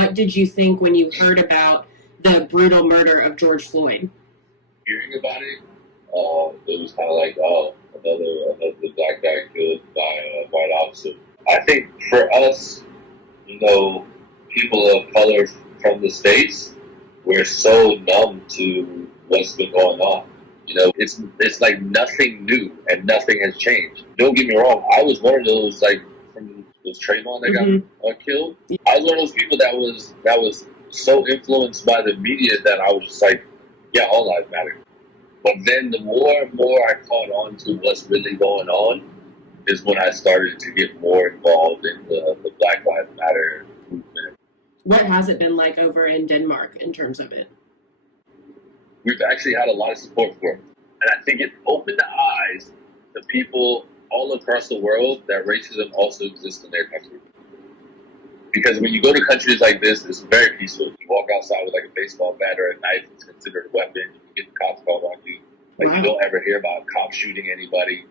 What did you think when you heard about the brutal murder of George Floyd? Hearing about it, it was kind of like, oh, another black guy killed by a white officer. I think for us, people of color from the States, we're so numb to what's been going on. It's like nothing new and nothing has changed. Don't get me wrong, I was one of those, like, from was Trayvon that got killed. I was one of those people that was so influenced by the media that I was just like, yeah, all lives matter. But then the more and more I caught on to what's really going on is when I started to get more involved in the Black Lives Matter movement. What has it been like over in Denmark in terms of it? We've actually had a lot of support for it. And I think it opened the eyes to people all across the world that racism also exists in their country. Because when you go to countries like this, it's very peaceful. You walk outside with like a baseball bat or a knife, it's considered a weapon. You can get the cops called on you. Like, you don't ever hear about cops shooting anybody.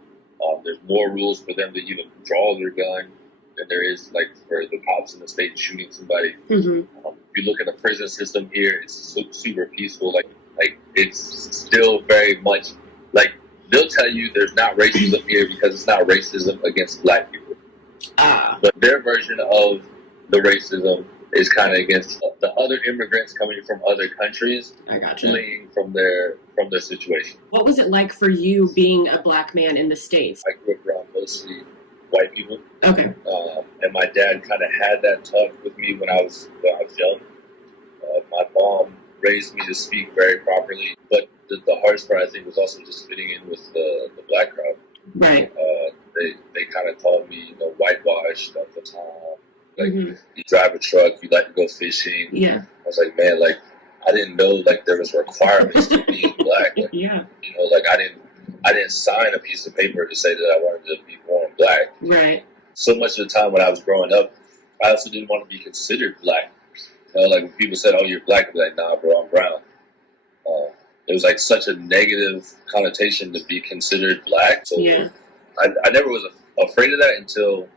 There's more rules for them to even draw their gun than there is like for the cops in the state shooting somebody. If you look at the prison system here, it's super peaceful. Like it's still very much like they'll tell you there's not racism here because it's not racism against black people. But their version of the racism is kind of against the other immigrants coming from other countries, fleeing from their situation. What was it like for you being a black man in the States? I grew up around mostly white people. Okay. And my dad kind of had that talk with me when I was young. My mom raised me to speak very properly, but the hardest part I think was also just fitting in with the black crowd. Right. They kind of called me whitewashed at the time. Like, you drive a truck, you like to go fishing. Yeah. I was like, man, like, I didn't know, like, there was requirements to being black. Like, like, I didn't sign a piece of paper to say that I wanted to be born black. Right. So much of the time when I was growing up, I also didn't want to be considered black. Like, when people said, oh, you're black, I'd be like, nah, bro, I'm brown. It was, like, such a negative connotation to be considered black. So I never was afraid of that until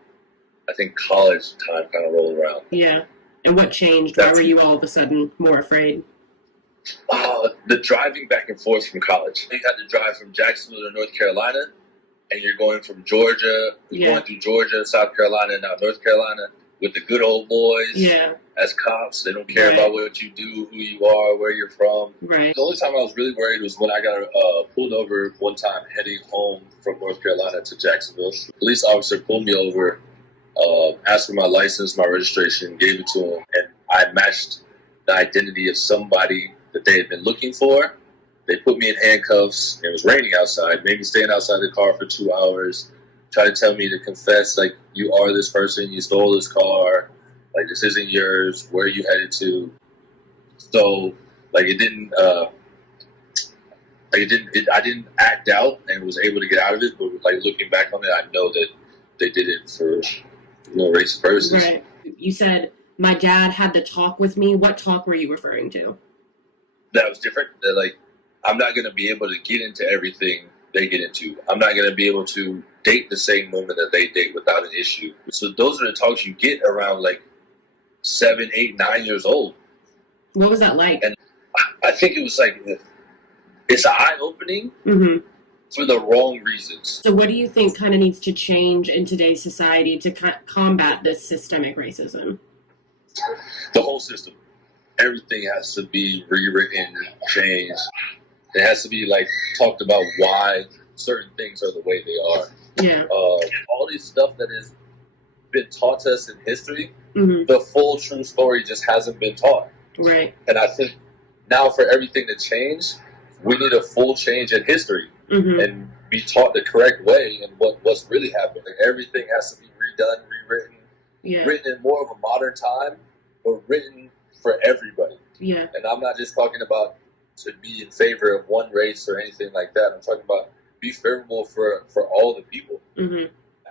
I think college time kind of rolled around. Yeah. And what changed? Why were you all of a sudden more afraid? The driving back and forth from college. You had to drive from Jacksonville to North Carolina, and you're going from Georgia, going through Georgia, South Carolina, and now North Carolina with the good old boys as cops. They don't care about what you do, who you are, where you're from. Right. The only time I was really worried was when I got pulled over one time heading home from North Carolina to Jacksonville. The police officer pulled me over, asked for my license, my registration, gave it to him, and I matched the identity of somebody that they had been looking for. They put me in handcuffs. It was raining outside, made me stand outside the car for 2 hours, tried to tell me to confess, like, you are this person, you stole this car, like, this isn't yours, where are you headed to? So, like, I didn't act out and was able to get out of it, but, like, looking back on it, I know that they did it for racist purposes. Right. You said, my dad had to talk with me. What talk were you referring to? That was different. That, like, I'm not going to be able to get into everything they get into. I'm not going to be able to date the same woman that they date without an issue. So those are the talks you get around, like, 7, 8, 9 years old. What was that like? And I think it was like, it's eye-opening for the wrong reasons. So what do you think kind of needs to change in today's society to combat this systemic racism? The whole system. Everything has to be rewritten, changed. It has to be, like, talked about why certain things are the way they are. Yeah. All this stuff that has been taught to us in history, the full true story just hasn't been taught. Right. And I think now for everything to change, we need a full change in history and be taught the correct way and what's really happened. Like, everything has to be redone, rewritten, written in more of a modern time, but written for everybody. Yeah. And I'm not just talking about to be in favor of one race or anything like that. I'm talking about be favorable for all the people.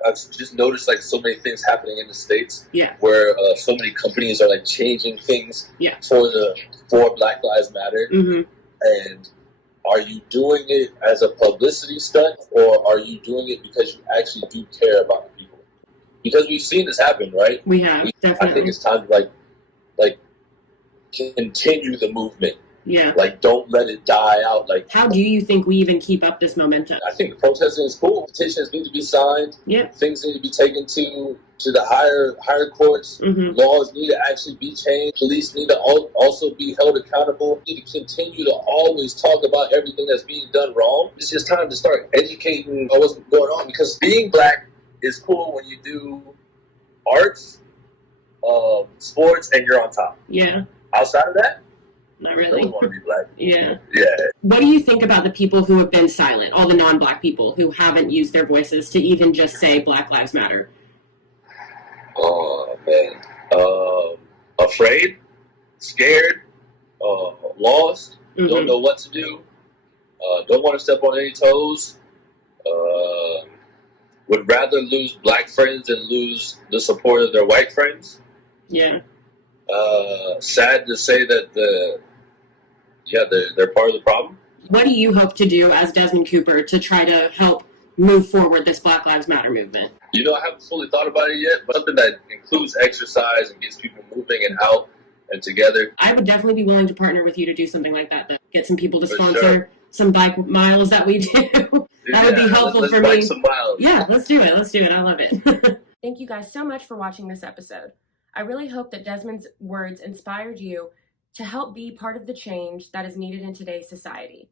I've just noticed, like, so many things happening in the States where so many companies are, like, changing things for Black Lives Matter. And are you doing it as a publicity stunt, or are you doing it because you actually do care about the people? Because we've seen this happen, right? We have, definitely. I think it's time to, like continue the movement. Yeah. Like, don't let it die out. Like, how do you think we even keep up this momentum? I think the protesting is cool. Petitions need to be signed. Yep. Things need to be taken to the higher courts. Mm-hmm. Laws need to actually be changed. Police need to also be held accountable. We need to continue to always talk about everything that's being done wrong. It's just time to start educating on what's going on, because being black is cool when you do arts, sports, and you're on top. Yeah. Outside of that, not I really. don't want to be black. Yeah. Yeah. What do you think about the people who have been silent, all the non-black people who haven't used their voices to even just say Black Lives Matter? Oh, man. Afraid, scared, lost, Mm-hmm. don't know what to do, don't want to step on any toes, would rather lose black friends than lose the support of their white friends. Yeah. Sad to say that they're part of the problem. What do you hope to do as Desmond Cooper to try to help move forward this Black Lives Matter movement? You know, I haven't fully thought about it yet, but something that includes exercise and gets people moving and out and together. I would definitely be willing to partner with you to do something like that. Get some people to For sponsor sure. some bike miles that we do. That would be helpful let's for bike me. Some miles. Yeah, let's do it. Let's do it. I love it. Thank you guys so much for watching this episode. I really hope that Desmond's words inspired you to help be part of the change that is needed in today's society.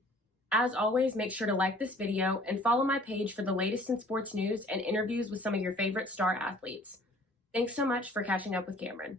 As always, make sure to like this video and follow my page for the latest in sports news and interviews with some of your favorite star athletes. Thanks so much for catching up with Camryn.